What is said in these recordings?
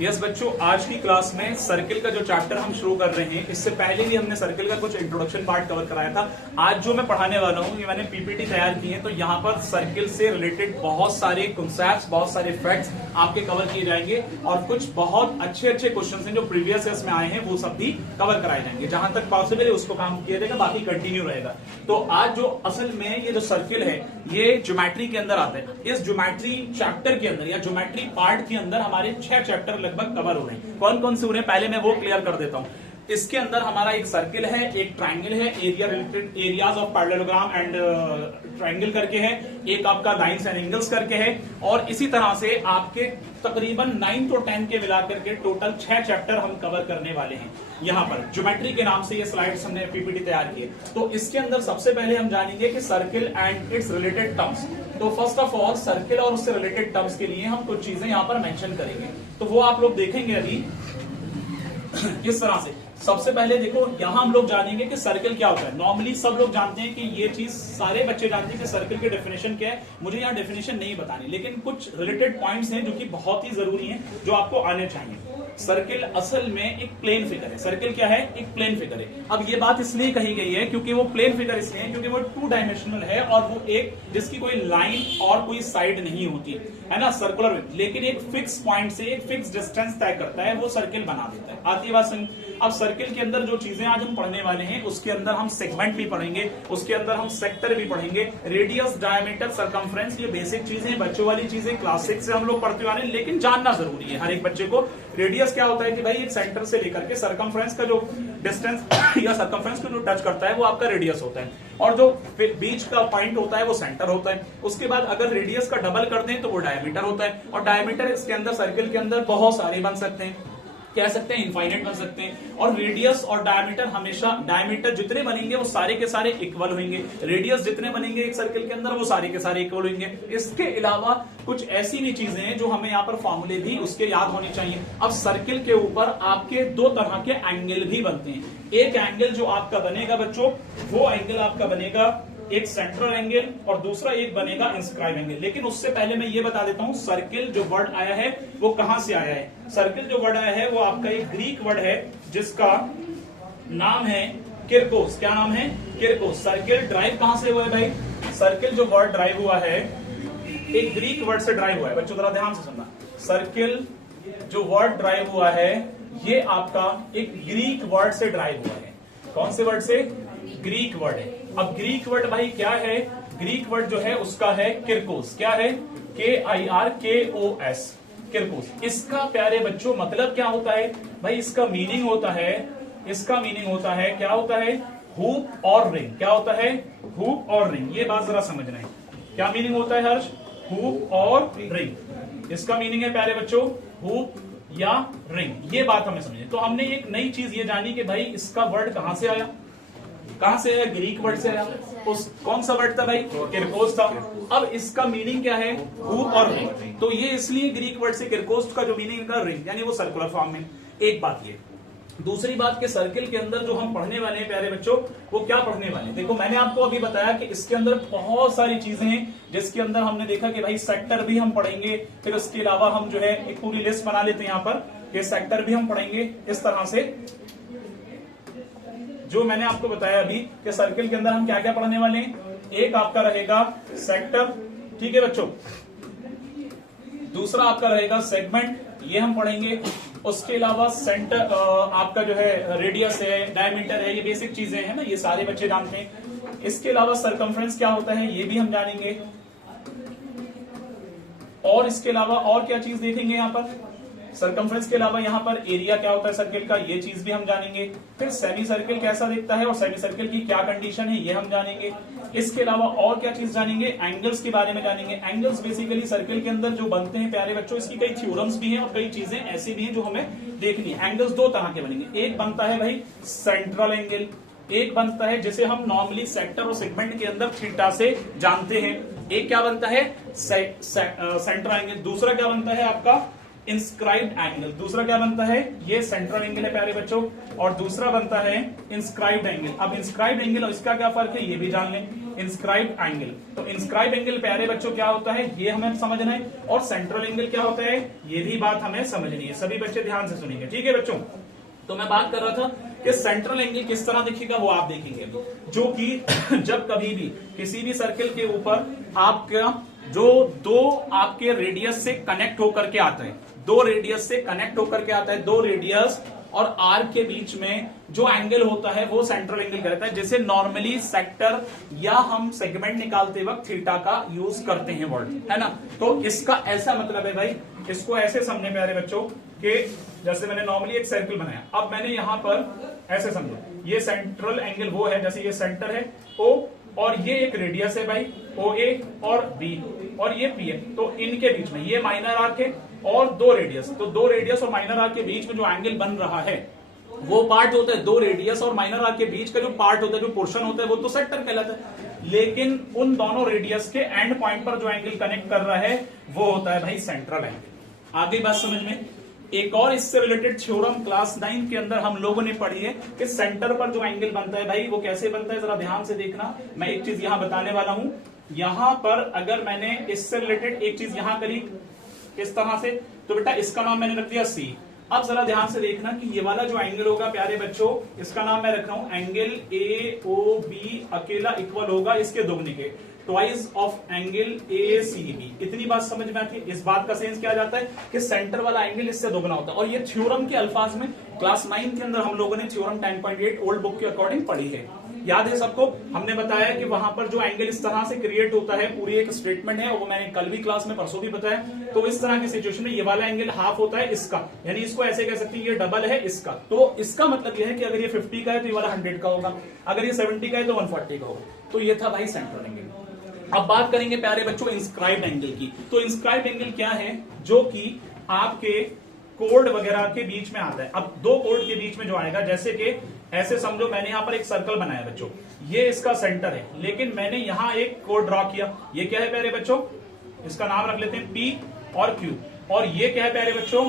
Yes बच्चों, आज की क्लास में सर्किल का जो चैप्टर हम शुरू कर रहे हैं, इससे पहले भी हमने सर्किल का कुछ इंट्रोडक्शन पार्ट कवर कराया था। आज जो मैं पढ़ाने वाला हूँ, ये मैंने पीपीटी तैयार की है, तो यहाँ पर सर्किल से रिलेटेड बहुत सारे कॉन्सेप्ट्स, बहुत सारे फैक्ट्स आपके कवर किए जाएंगे और कुछ बहुत अच्छे अच्छे क्वेश्चन हैं जो प्रीवियस ईयर्स में आए हैं, वो सब भी कवर कराए जाएंगे। जहां तक पॉसिबल है उसको काम किया जाएगा, बाकी कंटिन्यू रहेगा। तो आज जो असल में ये जो सर्किल है, ये ज्योमेट्री के अंदर आता है। इस ज्योमेट्री चैप्टर के अंदर या ज्योमेट्री पार्ट के अंदर हमारे 6 चैप्टर लगभग कवर हो रहे हैं। कौन कौन से हो रहे हैं पहले मैं वो क्लियर कर देता हूं। इसके अंदर हमारा एक सर्किल है, एक ट्राइंगल है, area related areas of parallelogram and triangle करके है, एक आपका लाइंस एंड एंगल्स करके है, और इसी तरह से आपके तकरीबन 9 और 10 के मिलाकर के टोटल 6 चैप्टर हम कवर करने वाले हैं। यहाँ पर ज्योमेट्री के नाम से ये स्लाइड्स हमने पीपीटी तैयार की है। तो इसके अंदर सबसे पहले हम जानेंगे कि circle and it's related terms. तो फर्स्ट ऑफ ऑल सर्किल और उससे रिलेटेड टर्म्स के लिए हम कुछ चीजें यहाँ पर मेंशन करेंगे, तो वो आप लोग देखेंगे अभी इस तरह से। सबसे पहले देखो, यहां हम लोग जानेंगे कि सर्किल क्या होता है। नॉर्मली सब लोग जानते हैं कि ये चीज, सारे बच्चे जानते हैं कि सर्किल की डेफिनेशन क्या है। मुझे यहाँ डेफिनेशन नहीं बतानी, लेकिन कुछ रिलेटेड पॉइंट्स हैं जो कि बहुत ही जरूरी हैं, जो आपको आने चाहिए। सर्किल असल में एक प्लेन फिगर है। सर्किल क्या है? एक प्लेन फिगर है। अब ये बात इसलिए कही गई है क्योंकि वो प्लेन फिगर इसलिए है क्योंकि वो 2 डायमेंशनल है और वो एक जिसकी कोई लाइन और कोई साइड नहीं होती है ना, सर्कुलर विथ, लेकिन एक फिक्स पॉइंट से एक फिक्स डिस्टेंस तय करता है, वो सर्किल बना देता है। आती है बात समझ? अब सर्किल के अंदर जो चीजें आज हम पढ़ने वाले हैं, उसके अंदर हम सेगमेंट भी पढ़ेंगे, उसके अंदर हम सेक्टर भी पढ़ेंगे, रेडियस, डायमीटर, सर्कमफ्रेंस, ये बेसिक चीजें, बच्चों वाली चीजें क्लास 6 से हम लोग पढ़ते आ रहे हैं, लेकिन जानना जरूरी है हर एक बच्चे को। रेडियस क्या होता है कि भाई एक सेंटर से लेकर के सर्कमफ्रेंस का जो डिस्टेंस या सर्कमफ्रेंस को जो टच करता है वो आपका रेडियस होता है, और जो बीच का पॉइंट होता है वो सेंटर होता है। उसके बाद अगर रेडियस का डबल कर दें तो वो डायमीटर होता है, और डायमीटर इसके अंदर सर्किल के अंदर बहुत सारे बन सकते हैं, कह सकते हैं इनफाइनाइट बन सकते हैं। और रेडियस और डायमीटर हमेशा, डायमीटर जितने बनेंगे वो सारे के सारे इक्वल होंगे, रेडियस जितने बनेंगे एक सर्किल के अंदर वो सारे के सारे इक्वल होंगे। इसके अलावा कुछ ऐसी भी चीजें हैं जो हमें यहाँ पर फॉर्मूले भी उसके याद होने चाहिए। अब सर्किल के ऊपर आपके 2 तरह के एंगल भी बनते हैं। एक एंगल जो आपका बनेगा बच्चों, वो एंगल आपका बनेगा एक सेंट्रल एंगल, और दूसरा एक बनेगा इंस्क्राइब एंगल। लेकिन उससे पहले मैं ये बता देता हूं, सर्किल जो वर्ड आया है वो कहां से आया है। सर्किल जो वर्ड आया है वो आपका एक ग्रीक वर्ड है जिसका नाम है किरकोस। क्या नाम है? किरकोस। सर्किल ड्राइव कहां से हुआ है भाई? सर्किल जो वर्ड ड्राइव हुआ है एक ग्रीक वर्ड से ड्राइव हुआ है। बच्चों जरा ध्यान से सुनना, सर्किल जो वर्ड ड्राइव हुआ है ये आपका एक ग्रीक वर्ड से ड्राइव हुआ है। कौन से वर्ड से? ग्रीक वर्ड है। अब ग्रीक वर्ड भाई क्या है? ग्रीक वर्ड जो है उसका है किरकोस। क्या है? KIRKOS, किरकोस। इसका प्यारे बच्चों मतलब क्या होता है भाई? इसका मीनिंग होता है, इसका मीनिंग होता है, क्या होता है? हुप और रिंग। क्या होता है? हुप और रिंग। ये बात जरा समझना है, क्या मीनिंग होता है हर्ष? हुप और रिंग। इसका मीनिंग है प्यारे बच्चों हुप या रिंग। ये बात हमें समझे। तो हमने एक नई चीज ये जानी कि भाई इसका वर्ड कहां से आया? कहां से आया? ग्रीक वर्ड से आया। उस कौन सा वर्ड था भाई? किरकोस था। अब इसका मीनिंग क्या है? हुप और रिंग। तो ये इसलिए ग्रीक वर्ड से किरकोस का जो मीनिंग का रिंग, यानी वो सर्कुलर फॉर्म में। एक बात ये। दूसरी बात के सर्किल के अंदर जो हम पढ़ने वाले हैं प्यारे बच्चों, वो क्या पढ़ने वाले हैं? देखो मैंने आपको अभी बताया कि इसके अंदर बहुत सारी चीजें हैं, जिसके अंदर हमने देखा कि भाई सेक्टर भी हम पढ़ेंगे, फिर उसके अलावा हम जो है एक पूरी लिस्ट बना लेते हैं यहाँ पर कि सेक्टर भी हम पढ़ेंगे। इस तरह से जो मैंने आपको बताया अभी कि सर्किल के अंदर हम क्या क्या पढ़ने वाले हैं। एक आपका रहेगा सेक्टर, ठीक है बच्चों। दूसरा आपका रहेगा सेगमेंट, ये हम पढ़ेंगे। उसके अलावा सेंटर आपका जो है रेडियस है, डायमीटर है, ये बेसिक चीजें हैं ना, ये सारे बच्चे जानते हैं। इसके अलावा सर्कमफ्रेंस क्या होता है ये भी हम जानेंगे। और इसके अलावा और क्या चीज देखेंगे यहाँ पर? सर्कमफ्रेंस के अलावा यहाँ पर एरिया क्या होता है सर्किल का, ये चीज भी हम जानेंगे। फिर सेमी सर्किल कैसा दिखता है और सेमी सर्किल की क्या कंडीशन है, ये हम जानेंगे। इसके अलावा और क्या चीज जानेंगे? एंगल्स के बारे में जानेंगे। एंगल्स बेसिकली सर्किल के अंदर जो बनते हैं प्यारे बच्चों, इसकी कई थ्योरम्स भी हैं और कई चीजें ऐसी भी हैं जो हमें देखनी है। एंगल्स 2 तरह के बनेंगे। एक बनता है भाई सेंट्रल एंगल, एक बनता है जिसे हम नॉर्मली सेक्टर और सेगमेंट के अंदर थीटा से जानते हैं। एक क्या बनता है? Central angle. दूसरा क्या बनता है आपका? Inscribed angle. दूसरा क्या बनता है, ये सेंट्रल एंगल है प्यारे बच्चों, और दूसरा बनता है इंस्क्राइब्ड एंगल। अब इंस्क्राइब्ड एंगल और इसका क्या फर्क है ये भी जान लें। इंस्क्राइब्ड एंगल, तो इंस्क्राइब्ड एंगल प्यारे बच्चों क्या होता है ये हमें समझना है, और सेंट्रल एंगल क्या होता है ये भी बात हमें समझनी है। सभी बच्चे ध्यान से सुनेंगे, ठीक है बच्चों। तो मैं बात कर रहा था कि सेंट्रल एंगल किस तरह दिखेगा वो आप देखेंगे, जो कि जब कभी भी किसी भी सर्किल के ऊपर आपका जो दो आपके रेडियस से कनेक्ट होकर के आता है, दो रेडियस से कनेक्ट होकर के आता है, दो रेडियस और आर्क के बीच में जो एंगल होता है वो सेंट्रल एंगल कहलाता है, जैसे नॉर्मली सेक्टर या हम सेगमेंट निकालते वक्त थीटा का यूज करते हैं वर्ड, है ना। तो इसका ऐसा मतलब है भाई, इसको ऐसे समझे प्यारे बच्चों कि जैसे मैंने नॉर्मली एक सर्किल बनाया, अब मैंने यहां पर ऐसे समझो ये सेंट्रल एंगल वो है, जैसे ये सेंटर है O और ये एक रेडियस है भाई OA और B और ये P है, तो इनके बीच में ये माइनर आर्क है और दो रेडियस, तो दो रेडियस और माइनर आर्क के बीच में जो एंगल बन रहा है वो पार्ट होता है, दो रेडियस और माइनर आर्क के बीच का जो पार्ट होता है, जो पोर्शन होता है वो तो सेक्टर कहलाता है, लेकिन उन दोनों रेडियस के एंड पॉइंट पर जो एंगल कनेक्ट कर रहा है वो होता है भाई सेंट्रल एंगल। आगे बात समझ में। एक और इससे रिलेटेड थ्योरम क्लास 9 के अंदर हम लोगों ने पढ़ी है कि सेंटर पर जो एंगल बनता है भाई वो कैसे बनता है, जरा ध्यान से देखना। मैं एक चीज यहां बताने वाला हूं, यहां पर अगर मैंने इससे रिलेटेड एक चीज यहां करी इस तरह से, तो बेटा इसका नाम मैंने रख दिया C। अब जरा ध्यान से देखना कि ये वाला जो एंगल होगा प्यारे बच्चों, इसका नाम मैं रख रहा हूं एंगल AOB अकेला इक्वल होगा इसके दोगुने के, ट्वाइस ऑफ एंगल ACB। इतनी बात समझ में आती है। इस बात का सेंस क्या आ जाता है कि सेंटर वाला एंगल इससे दोगुना होता है, और ये थ्योरम के अल्फाज में क्लास 9 के अंदर हम लोगों ने थ्योरम 10.8 ओल्ड बुक के अकॉर्डिंग पढ़ी है। याद है सबको, हमने बताया कि वहां पर जो एंगल इस तरह से क्रिएट होता है, पूरी एक स्टेटमेंट है, वो मैंने कल भी क्लास में परसों भी बताया। तो इस तरह की सिचुएशन में ये वाला एंगल हाफ होता है इसका, यानी इसको ऐसे कह सकते हैं ये डबल है इसका। तो इसका मतलब ये है कि अगर ये 50 का है तो ये वाला 100 का होगा, अगर ये 70 का है तो 140 का होगा। तो ये था भाई सेंट्रल एंगल। अब बात करेंगे प्यारे बच्चों इंस्क्राइब्ड एंगल की। तो इंस्क्राइब्ड एंगल क्या है, जो कि आपके कोड वगैरह के बीच में आता है। अब दो कोड के बीच में जो आएगा, जैसे कि ऐसे समझो मैंने यहां पर एक सर्कल बनाया बच्चों, ये इसका सेंटर है, लेकिन मैंने यहां एक कोड ड्रॉ किया, ये क्या है प्यारे बच्चों, इसका नाम रख लेते हैं P और Q, और ये क्या है प्यारे बच्चों,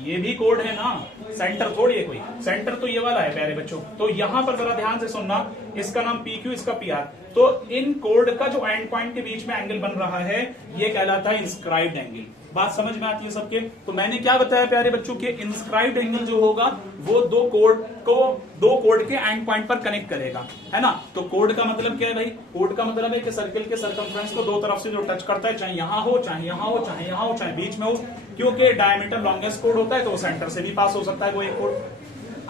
ये भी कोड है ना, सेंटर थोड़ी है कोई, सेंटर तो ये वाला है प्यारे बच्चों। तो यहां पर जरा ध्यान से सुनना, इसका नाम PQ, इसका PR। तो इन कोड का जो एंड पॉइंट के बीच में एंगल बन रहा है ये कहलाता है इंस्क्राइब्ड एंगल। बात समझ में आती है सबके। तो मैंने क्या बताया प्यारे बच्चों के इंस्क्राइब्ड एंगल जो होगा वो दो कोड के एंड पॉइंट पर कनेक्ट करेगा, है ना। तो कोड का मतलब क्या है भाई, कोड का मतलब है कि सर्किल के सर्कमफ्रेंस को दो तरफ से जो टच करता है, चाहे यहां हो चाहे यहां हो चाहे यहां हो चाहे बीच में हो, क्योंकि डायमीटर लॉन्गेस्ट कोड होता है तो सेंटर से भी पास हो सकता है वो एक कोड।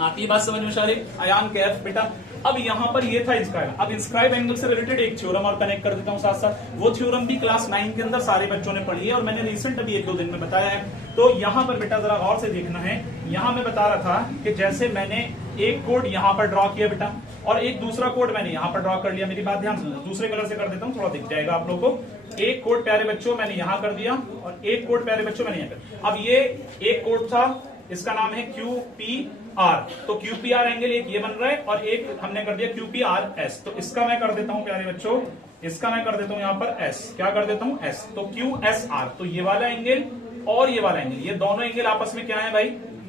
आती है बात समझ में सारे अयान कैफ बेटा। अब यहां पर ये था इंस्क्राइब। अब इंस्क्राइब एंगल से रिलेटेड एक थ्योरम और कनेक्ट कर देता हूं साथ साथ। वो थ्योरम भी क्लास 9 के अंदर सारे बच्चों ने पढ़ी है और मैंने रिसेंट अभी 1-2 दिन में बताया है। तो यहां पर बेटा जरा गौर से देखना है, यहां मैं बता रहा था कि जैसे मैंने एक कोड यहां पर ड्रॉ किया बेटा, और एक दूसरा कोड मैंने यहां पर ड्रॉ कर लिया। मेरी बात ध्यान सुनो, दूसरे कलर से कर देता हूं, थोड़ा दिख जाएगा आप लोगों को। एक कोड प्यारे बच्चों मैंने यहां कर दिया और एक कोड प्यारे बच्चों मैंने यहां कर। अब ये एक कोड था, इसका नाम है QPR। तो QPR एंगल एक ये बन रहा है और एक हमने कर दिया QPRS। तो इसका मैं कर देता हूं प्यारे बच्चों, इसका मैं कर देता हूं यहां पर S। क्या कर देता हूं S। तो QSR। तो ये वाला एंगल और ये वाला एंगल, ये दोनों एंगल आपस में क्या है भाई,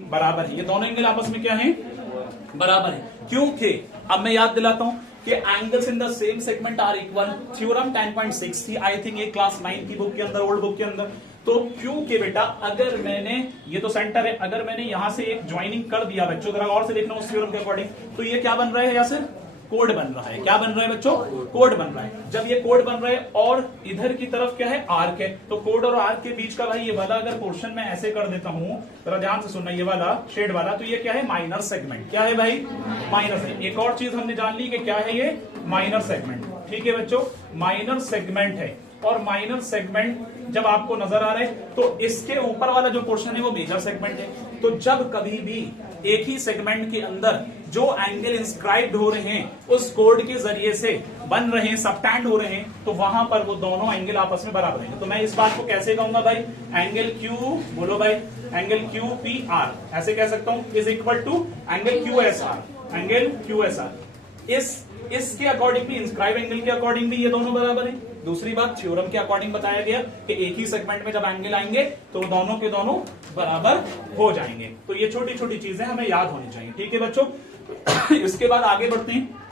बराबर है। ये दोनों एंगल आपस में क्या है, बराबर है। क्योंकि अब मैं याद दिलाता हूं कि angles in the same segment are equal, theorem 10.6 थी आई थिंक ये क्लास 9 की बुक के अंदर, ओल्ड बुक के अंदर। तो क्योंकि बेटा अगर मैंने, ये तो सेंटर है, अगर मैंने यहां से एक ज्वाइनिंग कर दिया बच्चों, जरा और से देखना उस थ्योरम के अकॉर्डिंग, तो ये क्या बन रहा है, यहां से कोड बन रहा है। क्या बन रहा है बच्चों, कोड बन रहा है। जब ये कोड बन रहा है और इधर की तरफ क्या है, आर्क है, तो कोड और आर्क के बीच का भाई ये वाला अगर पोर्शन में ऐसे कर देता हूं, जरा ध्यान से सुनना, ये वाला शेड वाला, तो ये क्या है, माइनर सेगमेंट। क्या है भाई, माइनर सेगमेंट। एक और चीज हमने जान ली कि क्या है ये, माइनर सेगमेंट। ठीक है बच्चों, माइनर सेगमेंट है। और माइनर सेगमेंट जब आपको नजर आ रहा है तो इसके ऊपर वाला जो पोर्शन है वो मेजर सेगमेंट है। तो जब कभी भी एक ही सेगमेंट के अंदर जो एंगल इंस्क्राइब्ड हो रहे हैं उस कोड के जरिए से बन रहे हैं, सबटेंड हो रहे हैं, तो वहां पर वो दोनों एंगल आपस में बराबर हैं। तो मैं इस बात को कैसे कहूंगा भाई, एंगल Q, बोलो भाई, एंगल QPR ऐसे कह सकता हूं, is equal to angle QSR। Angle QSR इस इसके अकॉर्डिंग भी, इंस्क्राइब एंगल के अकॉर्डिंग भी ये दोनों बराबर है। दूसरी बात, थ्योरम के अकॉर्डिंग बताया गया कि एक ही सेगमेंट में जब एंगल आएंगे तो दोनों के दोनों बराबर हो जाएंगे। तो ये छोटी छोटी चीजें हमें याद होनी चाहिए, ठीक है बच्चों। इसके बाद आगे बढ़ते हैं।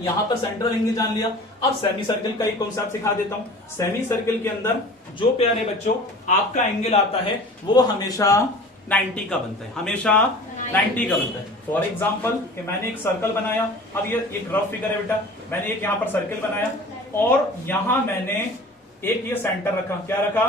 यहां पर सेंट्रल एंगल जान लिया, अब सेमी सर्कल का एक कॉन्सेप्ट सिखा देता हूं। सेमी सर्कल के अंदर जो प्यारे बच्चों आपका एंगल आता है वो हमेशा 90 का बनता है, हमेशा 90 का बनता है। फॉर एग्जाम्पल कि मैंने एक सर्कल बनाया, अब ये एक रफ फिगर है बेटा, मैंने एक यहां पर सर्कल बनाया और यहां मैंने एक ये सेंटर रखा, क्या रखा,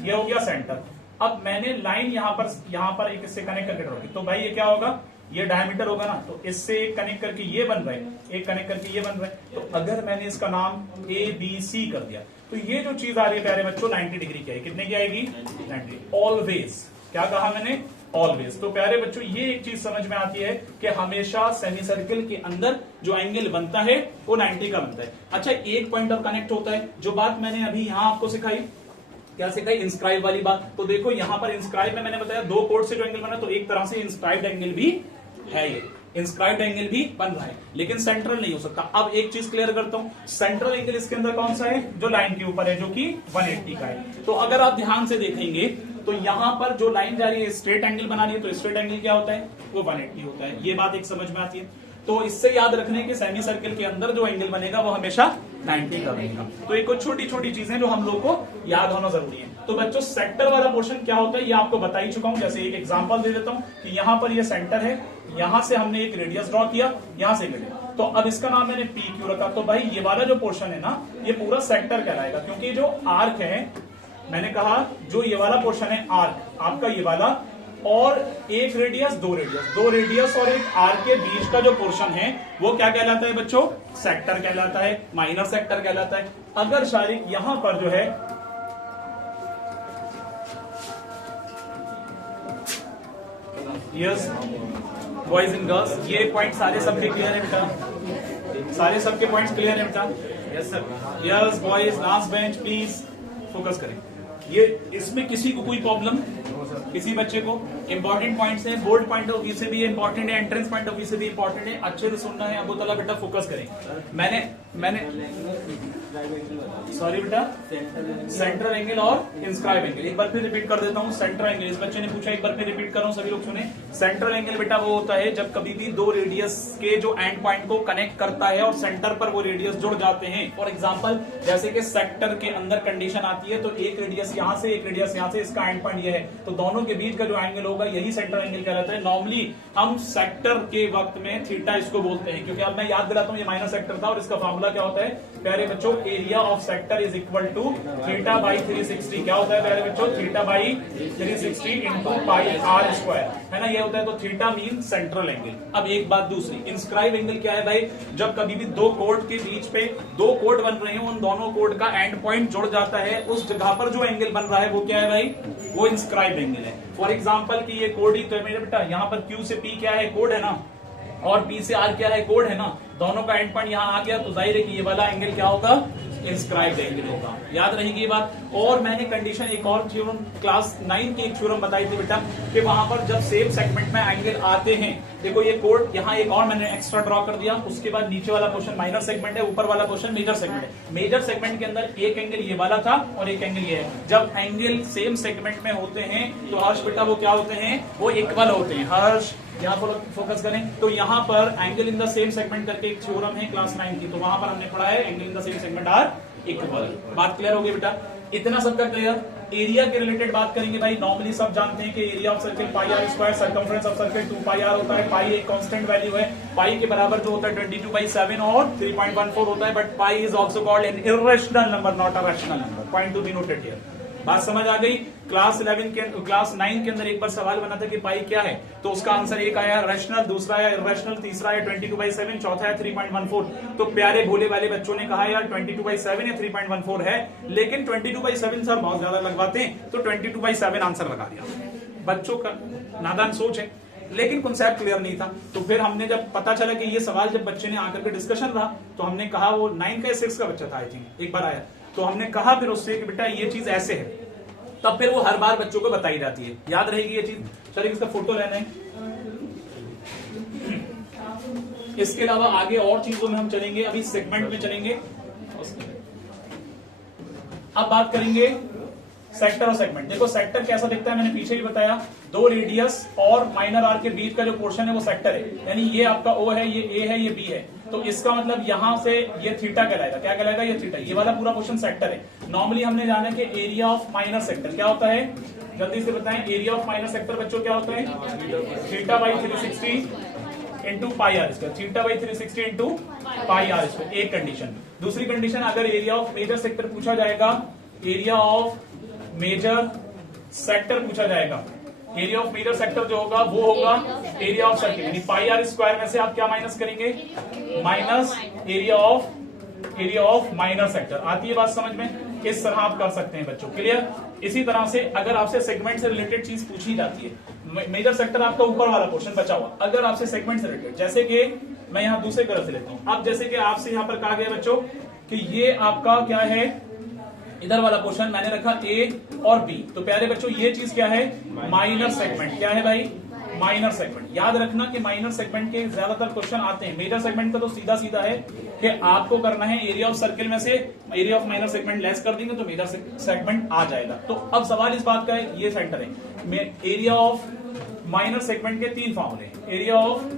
ये हो गया सेंटर। अब मैंने लाइन यहां पर एक इससे कनेक्ट करके रखी, तो भाई ये क्या होगा, ये डायमीटर होगा ना, तो इससे एक कनेक्ट करके ये बन रहा है, एक कनेक्ट करके ये बन रहा है। तो अगर मैंने इसका नाम ABC कर दिया तो ये जो चीज आ रही है प्यारे बच्चों 90 डिग्री की है, कितने की आएगी, 90। ऑलवेज, क्या कहा मैंने, ऑलवेज। तो प्यारे बच्चों ये एक चीज समझ में आती है कि हमेशा सेमी सर्कल के अंदर जो एंगल बनता है वो 90 का बनता है। अच्छा, एक पॉइंट और कनेक्ट होता है, जो बात मैंने अभी यहां आपको सिखाई, क्या सिखाई, इंस्क्राइब वाली बात। तो देखो यहां पर इंस्क्राइब में मैंने बताया दो कोड से जो एंगल बना, तो एक तरह से इंस्क्राइब्ड एंगल भी है, ये इंस्क्राइब्ड एंगल भी बन रहा है, लेकिन सेंट्रल नहीं हो सकता। अब एक चीज क्लियर करता हूं, सेंट्रल एंगल इसके अंदर कौन सा है, जो लाइन के ऊपर है, जो कि 180 का है। तो अगर आप ध्यान से देखेंगे तो यहां पर जो लाइन जा रही है स्ट्रेट एंगल बना रही है, तो स्ट्रेट एंगल क्या होता है, वो 180 होता है। ये बात एक समझ में आती है। तो इससे याद रखने के सेमी सर्कल के अंदर जो एंगल बनेगा वो हमेशा 90 का बनेगा। तो ये कुछ छोटी छोटी चीजें जो हम लोग को याद होना जरूरी है। तो बच्चों सेक्टर वाला पोर्शन क्या होता है ये आपको बता ही चुका हूं। जैसे एक एग्जांपल दे देता हूं कि यहां पर ये सेंटर है, यहां से हमने एक रेडियस ड्रॉ किया, यहां से रेडियस, तो अब इसका नाम मैंने PQ रखा। तो भाई ये वाला जो पोर्शन है ना, ये पूरा सेक्टर कहलाएगा, क्योंकि जो आर्क है, मैंने कहा जो ये वाला पोर्शन है आर्क आपका, ये वाला, और एक रेडियस, दो रेडियस और एक आर्क के बीच का जो पोर्शन है वो क्या कहलाता है बच्चों, सेक्टर कहलाता है, माइनर सेक्टर कहलाता है। अगर शारिक यहां पर जो है यस बॉयज एंड गर्ल्स, ये पॉइंट सारे सबके क्लियर है बेटा, सारे सबके पॉइंट्स क्लियर है बेटा, yes sir, yes boys, last bench please focus करें। ये इसमें किसी को कोई प्रॉब्लम, किसी बच्चे को, इंपॉर्टेंट पॉइंट्स हैं, बोर्ड पॉइंट ऑफ व्यू से भी इंपॉर्टेंट है, एंट्रेंस पॉइंट ऑफ व्यू से भी इंपॉर्टेंट है, अच्छे से सुनना है। अबू तला बेटा फोकस करें। मैंने सॉरी बेटा, सेंट्रल एंगल और इंस्क्राइब एंगल एक बार फिर रिपीट कर देता हूं। सेंट्रल एंगल, इस बच्चे ने पूछा, एक बार फिर रिपीट कर रहा हूं, सभी लोग सुने। सेंट्रल एंगल बेटा वो होता है जब कभी भी दो रेडियस के जो एंड पॉइंट को कनेक्ट करता है और सेंटर पर वो रेडियस जुड़ जाते हैं। फॉर एग्जाम्पल जैसे कि सेक्टर के अंदर कंडीशन आती है, तो एक रेडियस यहां से, एक रेडियस यहां से, इसका एंड पॉइंट ये है, तो दोनों के बीच का जो एंगल होगा यही सेंट्रल एंगल कहलाता है। नॉर्मली हम सेक्टर के वक्त में थीटा इसको बोलते हैं, क्योंकि अब मैं याद दिलाता हूं ये माइनर सेक्टर था और इसका फॉर्मूला क्या होता है प्यारे बच्चों, area of sector is equal to theta by 360। क्या होता है प्यारे बच्चों, theta by 360 into pi r square, है ना, ये होता है। तो थीटा मीन सेंट्रल एंगल। अब एक बात दूसरी, इंस्क्राइब एंगल क्या है भाई, जब कभी भी दो कोड के बीच पे दो कोड बन रहे हैं, उन दोनों कोड का एंड पॉइंट जुड़ जाता है, उस जगह पर जो एंगल बन रहा है वो क्या है भाई, वो इंस्क्राइब एंगल है। फॉर एग्जाम्पल की ये कोड ही तो है मेरे बेटा, यहाँ पर Q से P क्या है, कोड है ना, और P से R क्या है, कोड है ना, दोनों का एंड पॉइंट यहाँ आ गया, तो जाहिर है कि ये वाला एंगल क्या होगा, इंस्क्राइब्ड एंगल होगा। याद रहेगी ये बात। और मैंने कंडीशन एक और थ्योरम क्लास 9 की एक थ्योरम बताई थी बेटा, कि वहां पर जब सेम सेगमेंट में एंगल आते हैं, देखो ये कोड यहाँ एक और मैंने एक्स्ट्रा ड्रॉ कर दिया, उसके बाद नीचे वाला पोर्शन माइनर सेगमेंट है, ऊपर वाला पोर्शन मेजर सेगमेंट है। मेजर सेगमेंट के अंदर एक एंगल ये वाला था और एक एंगल ये है। जब एंगल सेम सेगमेंट में होते हैं तो हर्ष बेटा वो क्या होते हैं, वो इक्वल होते हैं। हर्ष यहाँ पर फोकस करें, तो यहाँ पर angle in the same segment करके एक थ्योरम है क्लास 9 की, तो वहां पर हमने पढ़ा है angle in the same segment are equal. बात क्लियर होगी बेटा, इतना सबका क्लियर। एरिया के रिलेटेड बात करेंगे भाई, नॉर्मली सब जानते हैं कि area of circle pi r square, circumference of circle 2 pi r होता है। पाई एक कांस्टेंट वैल्यू है, पाई के बराबर जो होता है 22/7 और 3.14 होता है, but pi is also called an irrational number, not a rational number. Point to be noted here. बात समझ आ गई। क्लास 9 के अंदर एक बार सवाल बना था कि पाई क्या है, तो उसका आंसर एक आया रैशनल, दूसरा आया इर्रेशनल, तीसरा आया 22/7, चौथा है 3.14। तो प्यारे भोले वाले बच्चों ने कहा यार 22/7 या 3.14 है, लेकिन 22/7 सर बहुत ज्यादा लगवाते हैं, तो 22/7 आंसर लगा दिया। बच्चों का नादान सोच है, लेकिन कॉन्सेप्ट क्लियर नहीं था। तो फिर हमने जब पता चला कि ये सवाल जब बच्चे ने आकर के डिस्कशन रहा, तो हमने कहा, वो 9 का 6 का बच्चा था आई थिंक, एक बार आया, तो हमने कहा फिर उससे कि बेटा ये चीज ऐसे है, तब फिर वो हर बार बच्चों को बताई जाती है। याद रहेगी ये चीज। चलिए इसका फोटो लेना है। इसके अलावा आगे और चीजों में हम चलेंगे, अभी सेगमेंट में चलेंगे। अब बात करेंगे सेक्टर और सेगमेंट। देखो सेक्टर कैसा दिखता है, मैंने पीछे भी बताया, दो रेडियस और माइनर आर्क के बीच का जो पोर्शन है वो सेक्टर है, यानी ये आपका O है, ये A है, ये B है, तो इसका मतलब यहां से ये थीटा कहलाएगा। क्या कहलाएगा? ये थीटा। ये वाला पूरा पोर्शन सेक्टर है। नॉर्मली हमने जाना कि एरिया ऑफ माइनर सेक्टर क्या होता है, जल्दी से बताएं। एरिया ऑफ माइनर सेक्टर बच्चों क्या होता है? Theta by 360 into pi r square. Theta by 360 into pi r square, एक कंडीशन। दूसरी कंडीशन, अगर एरिया ऑफ मेजर सेक्टर पूछा जाएगा, एरिया ऑफ मेजर सेक्टर पूछा जाएगा, एरिया ऑफ मेजर सेक्टर जो होगा वो होगा एरिया ऑफ सर्किल, यानी पाई आर स्क्वायर में से आप क्या माइनस करेंगे? Minus area of minor sector. आती है बात समझ में? इस तरह आप कर सकते हैं बच्चों, क्लियर। इसी तरह से अगर आपसे सेगमेंट से रिलेटेड चीज पूछी जाती है, मेजर सेक्टर आपका ऊपर वाला पोर्शन बचा हुआ, अगर आपसे सेगमेंट से रिलेटेड, जैसे कि मैं यहां दूसरे तरह से लेता हूं। अब जैसे कि आपसे यहां पर कहा गया बच्चों कि ये आपका क्या है, इधर वाला पोर्शन मैंने रखा A और B, तो प्यारे बच्चों ये चीज क्या है? Minor segment. क्या है भाई? Minor segment. याद रखना कि माइनर सेगमेंट के ज्यादातर क्वेश्चन आते हैं। मेजर सेगमेंट का तो सीधा सीधा है कि आपको करना है एरिया ऑफ सर्किल में से area of minor segment less कर देंगे तो मेजर सेगमेंट आ जाएगा। तो अब सवाल इस बात का है, ये सेंटर है, एरिया ऑफ माइनर सेगमेंट के 3 फॉर्मूले, एरिया ऑफ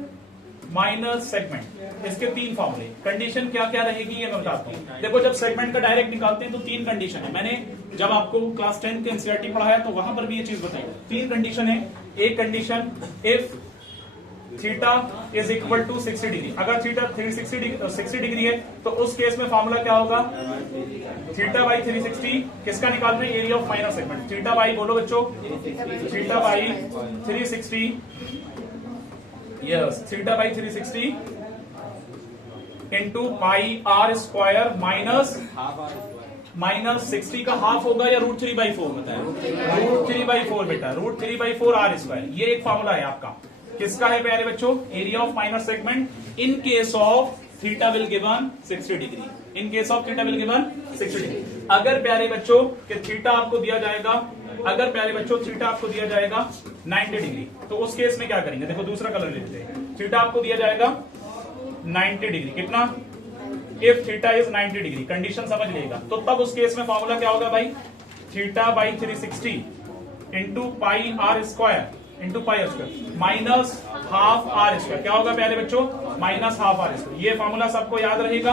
माइनर सेगमेंट, इसके 3 फॉर्मूले। कंडीशन क्या क्या रहेगी ये मैं बताता हूं। देखो जब सेगमेंट का डायरेक्ट निकालते हैं तो 3 कंडीशन है। मैंने जब आपको क्लास 10 के एनसीईआरटी पढ़ाया तो वहां पर भी ये चीज बताई। 3 कंडीशन है। एक condition, if theta is equal to 60 degree, अगर थीटा 60 डिग्री है तो उस केस में फॉर्मूला क्या होगा? Theta by 360। किसका निकाल रहे हैं? Area of minor segment. Theta by, बोलो बच्चों, theta by 360, yes, theta by 360 into pi r square minus 60 का हाफ होगा या √3/4 बताया? √3/4 बेटा, √3/4 आर स्क्वायर। ये एक फॉर्मूला है आपका। किसका है प्यारे बच्चों? Area of minor segment in case of theta will given 60 degree. In case of theta will given 60 degree. अगर प्यारे बच्चों कि थीटा आपको दिया जाएगा, अगर प्यारे बच्चों थीटा आपको दिया जाएगा 90 डिग्री, तो उस केस में क्या करेंगे? देखो दूसरा कलर लेते हैं। थीटा आपको दिया जाएगा 90 डिग्री, कितना? If theta is 90 degree, condition समझ लेगा। तो तब उस केस में फॉर्मूला क्या होगा भाई? Theta by 360 into pi r square into pi r square minus half r square. क्या होगा प्यारे बच्चों? Minus half r square. ये फॉर्मूला सबको याद रहेगा,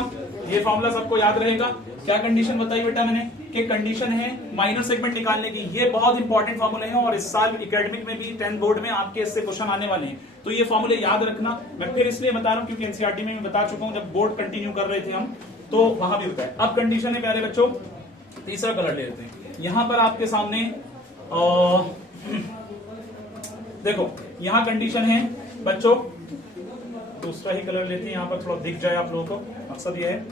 ये फॉर्मूला सबको याद रहेगा। क्या कंडीशन बताई बेटा मैंने? कि कंडीशन है माइनर सेगमेंट निकालने की। ये बहुत इंपॉर्टेंट फॉर्मूले हैं और इस साल एकेडमिक में भी 10th बोर्ड में आपके इससे क्वेश्चन आने वाले हैं, तो ये फॉर्मूले याद रखना। मैं फिर इसलिए बता रहा हूं क्योंकि एनसीईआरटी में मैं बता चुका हूं, जब बोर्ड कंटिन्यू कर रहे थे हम तो वहां भी बताया। अब कंडीशन है प्यारे बच्चों, तीसरा कलर ले लेते हैं। यहां पर आपके सामने देखो यहां कंडीशन है बच्चों, दूसरा ही कलर लेते हैं, यहां पर थोड़ा दिख जाए आप लोगों को। मकसद ये है,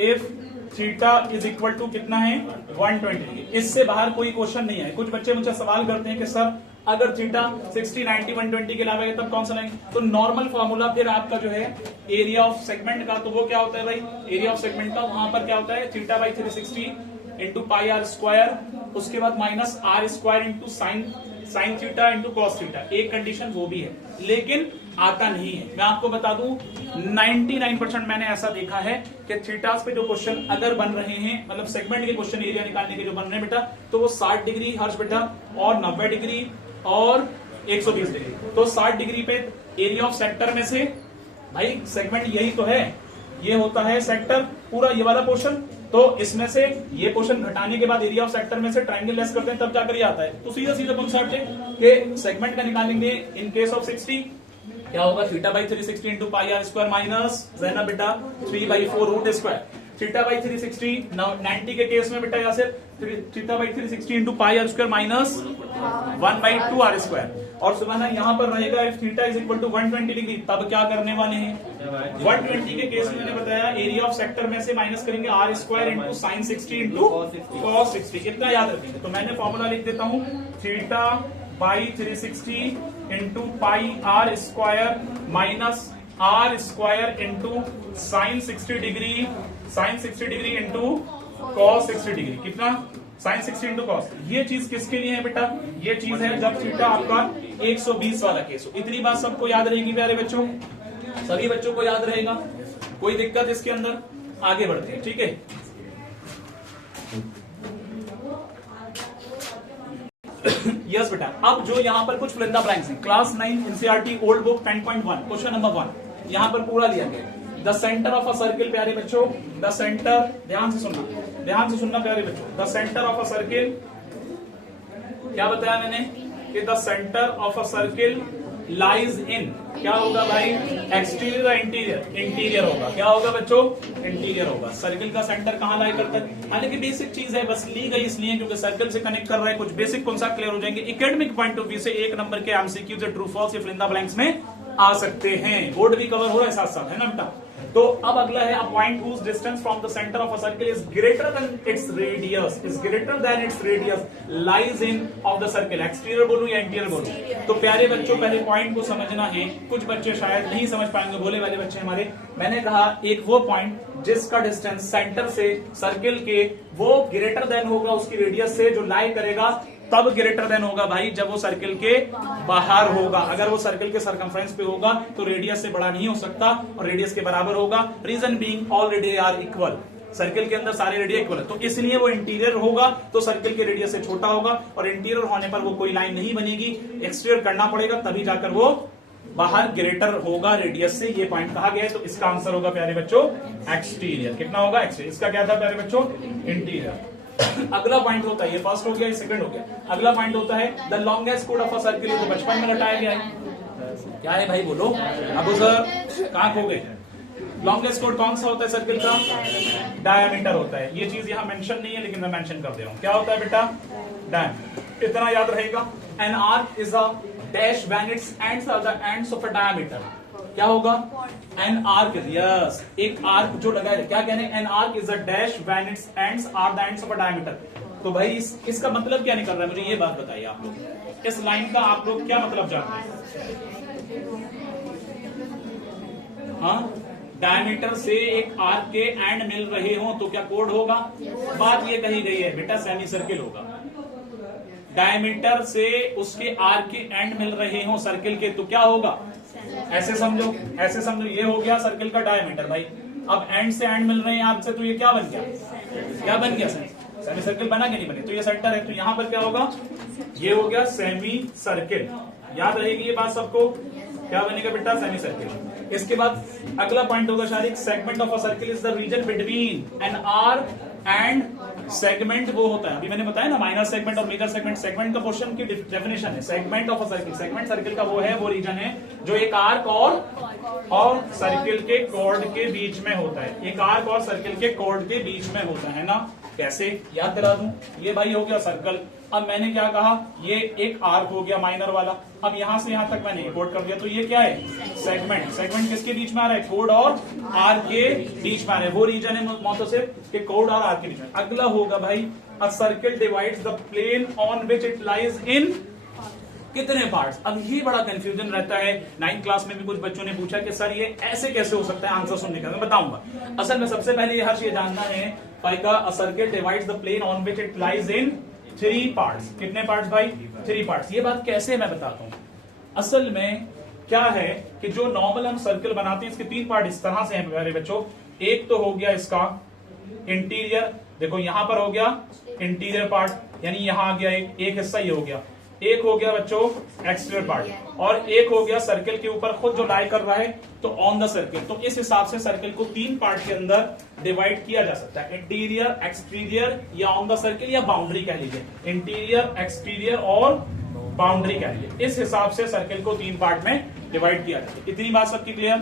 if theta is equal to कितना है? 120 डिग्री। इससे बाहर कोई क्वेश्चन नहीं है। कुछ बच्चे मुझसे सवाल करते हैं कि सर अगर थीटा 60, 90, 120 के अलावा है तब कौन सा लेंगे? तो नॉर्मल फॉर्मूला फिर आपका जो है एरिया ऑफ सेगमेंट का, तो वो क्या होता है भाई? एरिया ऑफ सेगमेंट का वहां पर क्या होता है? Theta by 360 into pi r square, उसके बाद minus r square into sine theta into cos theta. एक कंडीशन वो भी है, लेकिन आता नहीं है। मैं आपको बता दूं 99% मैंने ऐसा देखा है कि थीटास पे जो क्वेश्चन अगर बन रहे हैं, मतलब सेगमेंट के क्वेश्चन एरिया निकालने के जो बन रहे हैं बेटा, तो वो 60 डिग्री हर्ष बेटा और 90 डिग्री और 120 डिग्री। तो 60 डिग्री पे एरिया ऑफ सेक्टर में से भाई सेगमेंट यही तो है, ये होता है सेक्टर पूरा ये वाला पोर्शन। तो इसमें से ये पोर्शन घटाने के बाद एरिया ऑफ सेक्टर में से ट्रायंगल लेस करते हैं तब जाकर ये आता है। तो सीधा सीधा कॉन्सेप्ट है कि सेगमेंट का निकालेंगे इन केस ऑफ 60 क्या होगा? Theta by 360 into pi r square minus है ना बेटा 3/4 रूट स्क्वायर। थीटा बाई 360 90 के केस में बेटा यहाँ से theta by 360 into pi r square minus 1/2 r square. और सुबह यहाँ पर रहेगा if theta is equal to 120 degree, तब क्या करने वाले हैं? 120 के केस में मैंने बताया एरिया ऑफ सेक्टर में से माइनस करेंगे r square into sine 60 into cos 60। इतना याद रखेंगे। तो मैंने फॉर्मूला लिख देता हूँ, theta by 360 into pi r square minus r square into sine 60 degree into cos 60 degree. कितना? Sine 60 into cos. ये चीज किसके लिए है बेटा? ये चीज है जब थीटा आपका 120 वाला केस हो। इतनी बात सबको याद रहेगी प्यारे बच्चों? सभी बच्चों को याद रहेगा? कोई दिक्कत इसके अंदर? आगे बढ़ते हैं, ठीक है। यस बेटा, अब जो यहाँ पर कुछ फिल इन द ब्लैंक्स हैं, class 9 NCERT old book 10.1 question number 1 यहाँ पर पूरा लिया गया। The centre of a circle, प्यारे बच्चों, द सेंटर, ध्यान से सुनना प्यारे बच्चों, the centre of a circle, क्या बताया मैंने कि the centre of a circle lies in, क्या होगा भाई, एक्सटीरियर, इंटीरियर होगा, क्या होगा बच्चों, इंटीरियर होगा। सर्किल का सेंटर कहां लाई करता है, हालांकि बेसिक चीज है, बस ली गई इसलिए क्योंकि सर्किल से कनेक्ट कर रहा है। कुछ बेसिक कॉन्सेप्ट क्लियर हो जाएंगे। एकेडमिक पॉइंट ऑफ व्यू से 1 नंबर के एमसीक्यू से ट्रू फॉल्स या फिल इन द ब्लैंक्स में आ सकते हैं। बोर्ड भी कवर हो रहा है साथ साथ, है ना बेटा। तो अब अगला है, a point whose distance from the centre of a circle is greater than its radius, lies in of the circle. Exterior बोलूं या इंटीरियर बोलूं? तो प्यारे बच्चों पहले पॉइंट को समझना है। कुछ बच्चे शायद नहीं समझ पाएंगे, भोले वाले बच्चे हमारे। मैंने कहा एक वो पॉइंट जिसका डिस्टेंस सेंटर से सर्किल के वो ग्रेटर देन होगा उसकी रेडियस से, जो लाई करेगा तब ग्रेटर देन होगा भाई जब वो सर्किल के बाहर होगा। अगर वो सर्किल के सरकमफ्रेंस पे होगा तो रेडियस से बड़ा नहीं हो सकता और रेडियस के बराबर होगा। Reason being all radius are equal, circle के अंदर सारे रेडियस इक्वल है, तो इसलिए वो इंटीरियर होगा तो सर्किल के रेडियस से छोटा होगा, और इंटीरियर होने पर वो कोई लाइन नहीं बनेगी, एक्सटीरियर करना पड़ेगा तभी जाकर वो बाहर ग्रेटर होगा रेडियस से। ये पॉइंट कहा गया है, तो इसका आंसर होगा प्यारे बच्चों एक्सटीरियर। कितना होगा, एक्सटीरियर। इसका क्या था प्यारे बच्चों, इंटीरियर। अगला पॉइंट होता है, ये फर्स्ट हो गया, ये सेकंड हो गया। अगला पॉइंट होता है the longest code of a circle, जो बचपन में रटाया गया है। क्या है भाई, बोलो। अबू सर कहां खो गए? लॉन्गेस्ट कोड कौन सा होता है सर्किल का? डायमीटर होता है। ये चीज यहाँ मेंशन नहीं है लेकिन मैं मेंशन कर दे रहा हूँ। क्या होता है बेटा, डायमीटर। इतना याद रहेगा। An arc is a dash when its ends are the ends of a diameter. क्या होगा, एन आर्क, यस, एक आर्क जो लगा है। क्या कहने, an arc is a dash when its ends are the ends of a diameter. तो भाई इसका मतलब क्या निकल रहा है, मुझे ये बात बताइए आप लोग। इस लाइन का आप लोग क्या मतलब जानते हैं? हाँ, डायमीटर से एक आर्क के एंड मिल रहे हो तो क्या कोड होगा? बात ये कही गई है बेटा, सेमी सर्किल होगा। डायमीटर से उसके आर्क के एंड मिल रहे हो सर्किल के तो क्या होगा, ऐसे समझो, ऐसे समझो। ये हो गया सर्किल का डायमीटर भाई। अब एंड से एंड मिल रहे हैं आर्क से, तो ये क्या बन गया, क्या बन गया, सेमी सर्किल बना कि नहीं बने? तो ये सेंटर है, तो यहां पर क्या होगा, ये हो गया सेमी सर्किल। याद रहेगी ये बात सबको, क्या बनेगा बेटा, सेमी सर्किल। इसके बाद अगला पॉइंट होगा Shariq, segment of a circle is the region between an arc and segment. वो होता है, अभी मैंने बताया ना, माइनर सेगमेंट और मेजर सेगमेंट। सेगमेंट का पोर्शन की डेफिनेशन है, segment of a circle. Segment circle का वो है, वो रीजन है जो एक आर्क और सर्किल के कॉर्ड के बीच में होता है। एक आर्क और सर्किल के कॉर्ड के बीच में होता है ना। कैसे, याद दिला दूं। ये भाई हो गया सर्कल। अब मैंने क्या कहा, ये एक आर्क हो गया माइनर वाला। अब यहां से यहां तक मैंने कोड कर दिया, तो ये क्या है, सेगमेंट। सेगमेंट किसके बीच में आ रहा है, कोड और आर्क के बीच में आ रहा है। वो रीजन है मोटोसिव के कोड और आर्क के बीच में। अगला होगा भाई, a circle divides the plane on which it lies in कितने पार्ट्स। अब ये बड़ा कंफ्यूजन रहता है। 9th क्लास में भी कुछ बच्चों ने पूछा कि सर ये ऐसे कैसे हो सकता है, आंसर सुनने का मैं बताऊंगा। असल में सबसे पहले ये हर चीज जानना है फाइका, a circle divides the plane on which it lies in 3 parts. कितने पार्ट्स भाई, 3 पार्ट्स। ये बात कैसे मैं बताता हूं। असल में क्या है कि जो नॉर्मल हम सर्किल बनाते हैं इसके 3 पार्ट इस तरह से हैं प्यारे बच्चों। एक तो हो गया इसका इंटीरियर, देखो यहां पर हो गया इंटीरियर पार्ट, यानी यहां आ गया एक हिस्सा ये हो गया। एक हो गया बच्चों एक्सटीरियर पार्ट, और एक हो गया सर्किल के ऊपर खुद जो लाई कर रहा है, तो ऑन द सर्किल। तो इस हिसाब से सर्किल को 3 पार्ट के अंदर डिवाइड किया जा सकता है, इंटीरियर, एक्सटीरियर या ऑन द सर्किल या बाउंड्री कह लीजिए। इंटीरियर, एक्सटीरियर और बाउंड्री कह लीजिए। इस हिसाब से सर्किल को 3 पार्ट में डिवाइड किया जाता है। इतनी बात सबकी क्लियर?